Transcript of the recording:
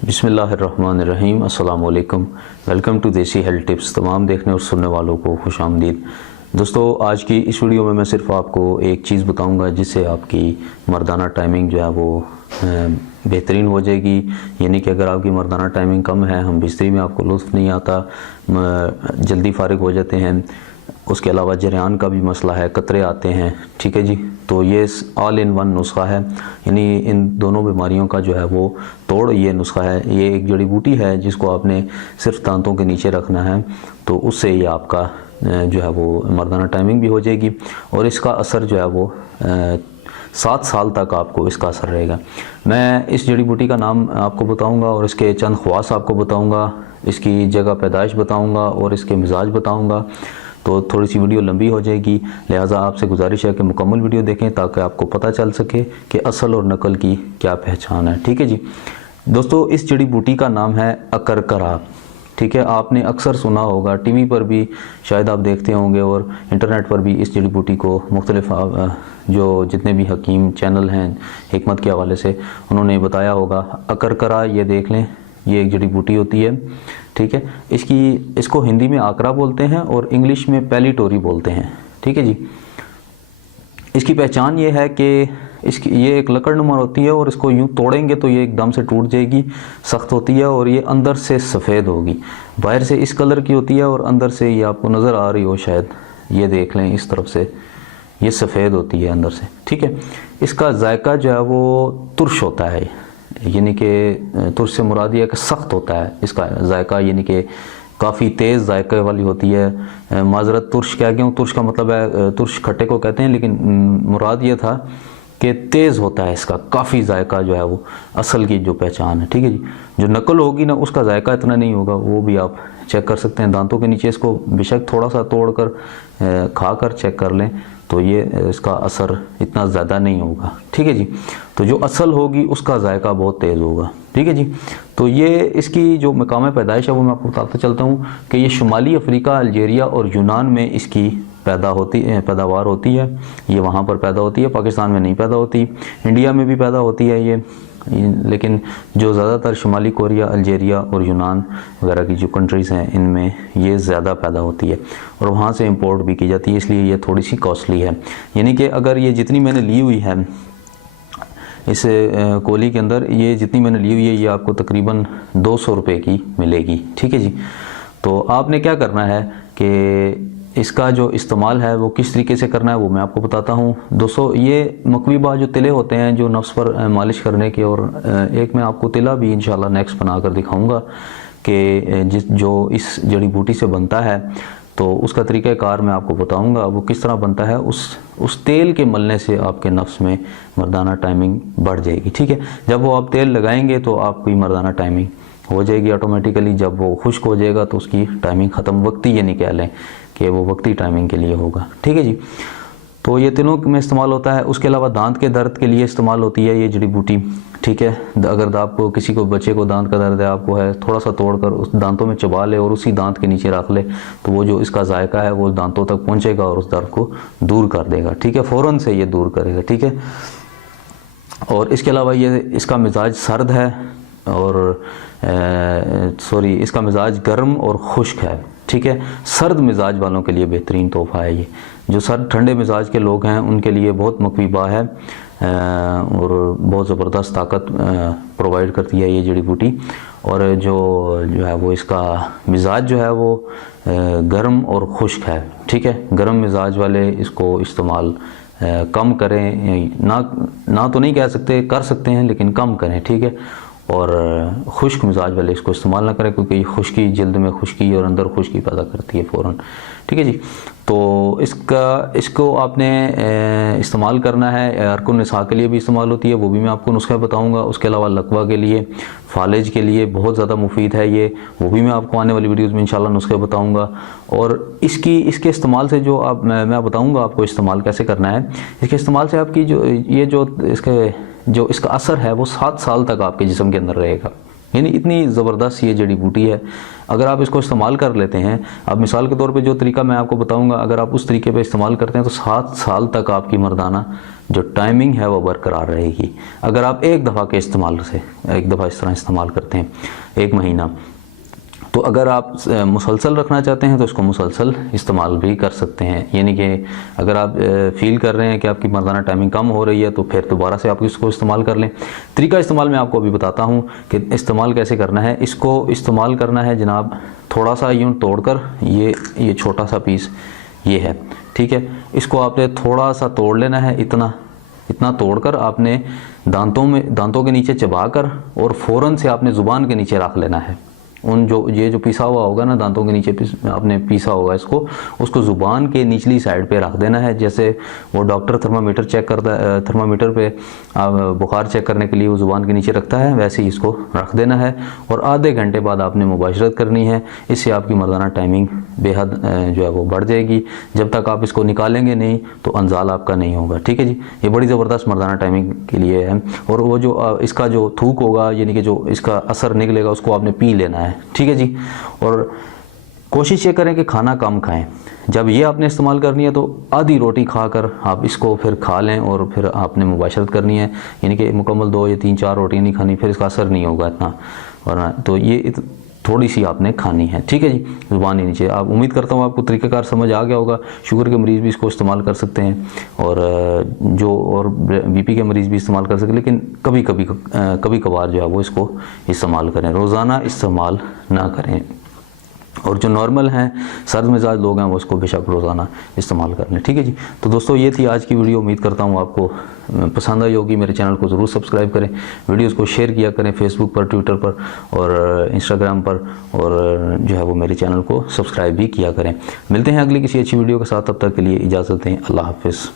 बिस्मिल्लाहिर्रहमानिर्रहीम। अस्सलाम वालेकुम। वेलकम टू देसी हेल्थ टिप्स। तमाम देखने और सुनने वालों को खुश आमदीद। दोस्तों, आज की इस वीडियो में मैं सिर्फ आपको एक चीज़ बताऊंगा जिससे आपकी मर्दाना टाइमिंग जो है वो बेहतरीन हो जाएगी। यानी कि अगर आपकी मर्दाना टाइमिंग कम है, हम बिस्तरी में आपको लुत्फ़ नहीं आता, जल्दी फारिग हो जाते हैं, उसके अलावा जरियान का भी मसला है, कतरे आते हैं, ठीक है जी, तो ये ऑल इन वन नुस्खा है। यानी इन दोनों बीमारियों का जो है वो तोड़ ये नुस्खा है। ये एक जड़ी बूटी है जिसको आपने सिर्फ दांतों के नीचे रखना है, तो उससे ये आपका जो है वो मर्दाना टाइमिंग भी हो जाएगी और इसका असर जो है वो 7 साल तक आपको इसका असर रहेगा। मैं इस जड़ी बूटी का नाम आपको बताऊंगा और इसके चंद ख्वास आपको बताऊंगा, इसकी जगह पैदाइश बताऊंगा और इसके मिजाज बताऊंगा। तो थोड़ी सी वीडियो लंबी हो जाएगी, लिहाजा आपसे गुजारिश है कि मुकम्मल वीडियो देखें ताकि आपको पता चल सके कि असल और नकल की क्या पहचान है। ठीक है जी दोस्तों, इस जड़ी बूटी का नाम है अकरकरा। ठीक है, आपने अक्सर सुना होगा, टीवी पर भी शायद आप देखते होंगे और इंटरनेट पर भी इस जड़ी बूटी को मुख्तलिफ जो जितने भी हकीम चैनल हैं हिकमत के हवाले से उन्होंने बताया होगा। अकरकरा ये देख लें, ये एक जड़ी बूटी होती है। ठीक है, इसको हिंदी में आकरा बोलते हैं और इंग्लिश में पैलीटोरी बोलते हैं। ठीक है जी, इसकी पहचान ये है कि ये एक लकड़ नुमा होती है और इसको यूं तोड़ेंगे तो ये एकदम से टूट जाएगी, सख्त होती है और ये अंदर से सफ़ेद होगी। बाहर से इस कलर की होती है और अंदर से ये आपको नज़र आ रही हो शायद, ये देख लें इस तरफ से ये सफ़ेद होती है अंदर से। ठीक है, इसका जायका जो है वो तुर्श होता है, यानी कि तुर्श से मुराद ये है कि सख्त होता है इसका जायका, यानी कि काफ़ी तेज़ जायके वाली होती है। माजरत तुर्श क्या क्यों, तुर्श का मतलब है, तुर्श खट्टे को कहते हैं, लेकिन मुराद ये था कि तेज़ होता है इसका, काफ़ी जायका जो है वो असल की जो पहचान है। ठीक है जी, जो नकल होगी ना उसका जायका इतना नहीं होगा, वो भी आप चेक कर सकते हैं दांतों के नीचे। इसको बेशक थोड़ा सा तोड़ कर खा कर चेक कर लें तो ये इसका असर इतना ज़्यादा नहीं होगा। ठीक है जी, तो जो असल होगी उसका जायका बहुत तेज़ होगा। ठीक है जी, तो ये इसकी जो मकाम पैदाइश है वो मैं आपको बताता चलता हूँ कि ये शुमाली अफ्रीका, अलजेरिया और यूनान में इसकी पैदावार होती है। ये वहाँ पर पैदा होती है, पाकिस्तान में नहीं पैदा होती। इंडिया में भी पैदा होती है ये, लेकिन जो ज़्यादातर शुमाली कोरिया, अलजेरिया और यूनान वगैरह की जो कंट्रीज़ हैं इनमें ये ज़्यादा पैदा होती है और वहाँ से इंपोर्ट भी की जाती है, इसलिए ये थोड़ी सी कॉस्टली है। यानी कि अगर ये जितनी मैंने ली हुई है इस कोली के अंदर, ये जितनी मैंने ली हुई है ये आपको तकरीबन 200 रुपये की मिलेगी। ठीक है जी, तो आपने क्या करना है कि इसका जो इस्तेमाल है वो किस तरीके से करना है वो मैं आपको बताता हूँ। दोस्तों, ये मकवीबा जो तिले होते हैं जो नफ्स पर मालिश करने के, और एक मैं आपको तिला भी इंशाल्लाह नेक्स्ट बना कर दिखाऊँगा कि जो इस जड़ी बूटी से बनता है, तो उसका तरीक़ाकार मैं आपको बताऊंगा वो किस तरह बनता है। उस तेल के मलने से आपके नफ्स में मर्दाना टाइमिंग बढ़ जाएगी। ठीक है, जब वो आप तेल लगाएंगे तो आपकी मर्दाना टाइमिंग हो जाएगी ऑटोमेटिकली। जब वो खुश्क हो जाएगा तो उसकी टाइमिंग ख़त्म, वक्ती ये नहीं कह लें कि वो वक्ती टाइमिंग के लिए होगा। ठीक है जी, तो ये तिलों में इस्तेमाल होता है। उसके अलावा दांत के दर्द के लिए इस्तेमाल होती है ये जड़ी बूटी। ठीक है, अगर आपको किसी को बच्चे को दांत का दर्द है, आपको है, थोड़ा सा तोड़कर उस दांतों में चबा ले और उसी दांत के नीचे रख ले, तो वो जो इसका जायका है वो दांतों तक पहुंचेगा और उस दर्द को दूर कर देगा। ठीक है, फ़ौरन से ये दूर करेगा। ठीक है, और इसके अलावा ये इसका मिजाज सर्द है और इसका मिजाज गर्म और खुश्क है। ठीक है, सर्द मिजाज वालों के लिए बेहतरीन तोहफ़ा है ये। जो सर्द ठंडे मिजाज के लोग हैं उनके लिए बहुत मकवीबा है और बहुत ज़बरदस्त ताकत प्रोवाइड करती है ये जड़ी बूटी। और जो है वो इसका मिजाज जो है वो गर्म और खुश्क है। ठीक है, गर्म मिजाज वाले इसको इस्तेमाल कम करें, ना तो नहीं कह सकते, कर सकते हैं लेकिन कम करें। ठीक है, और खुश्क मिजाज वाले इसको इस्तेमाल ना करें क्योंकि खुश्की जल्द में खुश्की और अंदर खुश्की पैदा करती है फ़ौरन। ठीक है जी, तो इसको आपने इस्तेमाल करना है। अरकुन निसा के लिए भी इस्तेमाल होती है, वो भी मैं आपको नुस्खा बताऊंगा। उसके अलावा लकवा के लिए, फालिज के लिए बहुत ज़्यादा मुफीद है ये, वो भी मैं आपको आने वाली वीडियोज़ में इंशाल्लाह नुस्खे बताऊँगा। और इसके इस्तेमाल से जो मैं बताऊँगा आपको इस्तेमाल कैसे करना है। इसके इस्तेमाल से आपकी जो इसका असर है वो 7 साल तक आपके जिस्म के अंदर रहेगा। यानी इतनी ज़बरदस्त ये जड़ी बूटी है। अगर आप इसको इस्तेमाल कर लेते हैं, अब मिसाल के तौर पे जो तरीका मैं आपको बताऊंगा, अगर आप उस तरीके पे इस्तेमाल करते हैं तो 7 साल तक आपकी मर्दाना जो टाइमिंग है वो बरकरार रहेगी। अगर आप एक दफ़ा के इस्तेमाल से, एक दफ़ा इस तरह इस्तेमाल करते हैं 1 महीना, तो अगर आप मुसलसल रखना चाहते हैं तो इसको मुसलसल इस्तेमाल भी कर सकते हैं। यानी कि अगर आप फील कर रहे हैं कि आपकी मर्दाना टाइमिंग कम हो रही है तो फिर दोबारा से आप इसको इस्तेमाल कर लें। तरीका इस्तेमाल मैं आपको अभी बताता हूँ कि इस्तेमाल कैसे करना है। इसको इस्तेमाल करना है जनाब, थोड़ा सा यूँ तोड़कर, ये छोटा सा पीस ये है, ठीक है। इसको आपने थोड़ा सा तोड़ लेना है, इतना तोड़कर आपने दांतों के नीचे चबाकर और फ़ौरन से आपने ज़ुबान के नीचे रख लेना है। ये जो पिसा हुआ होगा ना, दांतों के नीचे आपने पीसा होगा उसको ज़ुबान के निचली साइड पे रख देना है। जैसे वो डॉक्टर थर्मामीटर चेक करता है, थर्मामीटर पे बुखार चेक करने के लिए वो ज़ुबान के नीचे रखता है, वैसे ही इसको रख देना है और आधे घंटे बाद आपने मुबाशरत करनी है। इससे आपकी मर्दाना टाइमिंग बेहद जो है वो बढ़ जाएगी। जब तक आप इसको निकालेंगे नहीं तो अंजाल आपका नहीं होगा, ठीक है जी। ये बड़ी ज़बरदस्त मर्दाना टाइमिंग के लिए है। और वो जो इसका जो थूक होगा, यानी कि जो इसका असर निकलेगा, उसको आपने पी लेना है, ठीक है जी। और कोशिश ये करें कि खाना कम खाएं। जब ये आपने इस्तेमाल करनी है तो आधी रोटी खाकर आप इसको फिर खा लें और फिर आपने मुबाशरत करनी है। यानी कि मुकम्मल 2 या 3-4 रोटी नहीं खानी, फिर इसका असर नहीं होगा इतना। और तो ये थोड़ी सी आपने खानी है, ठीक है जी, ज़ुबान ही नीचे। आप उम्मीद करता हूँ आपको तरीक़ाकार समझ आ गया होगा। शुगर के मरीज़ भी इसको इस्तेमाल कर सकते हैं और बीपी के मरीज़ भी इस्तेमाल कर सकते हैं, लेकिन कभी कभार जो है वो इसको इस्तेमाल करें, रोज़ाना इस्तेमाल ना करें। और जो नॉर्मल हैं, सर्द मिजाज लोग हैं, वो इसको बेशक रोज़ाना इस्तेमाल कर लें, ठीक है जी। तो दोस्तों ये थी आज की वीडियो। उम्मीद करता हूँ आपको पसंद आई होगी। मेरे चैनल को ज़रूर सब्सक्राइब करें, वीडियोस को शेयर किया करें फेसबुक पर, ट्विटर पर और इंस्टाग्राम पर, और जो है वो मेरे चैनल को सब्सक्राइब भी किया करें। मिलते हैं अगली किसी अच्छी वीडियो के साथ, तब तक के लिए इजाज़त दें। अल्लाह हाफ़िज़।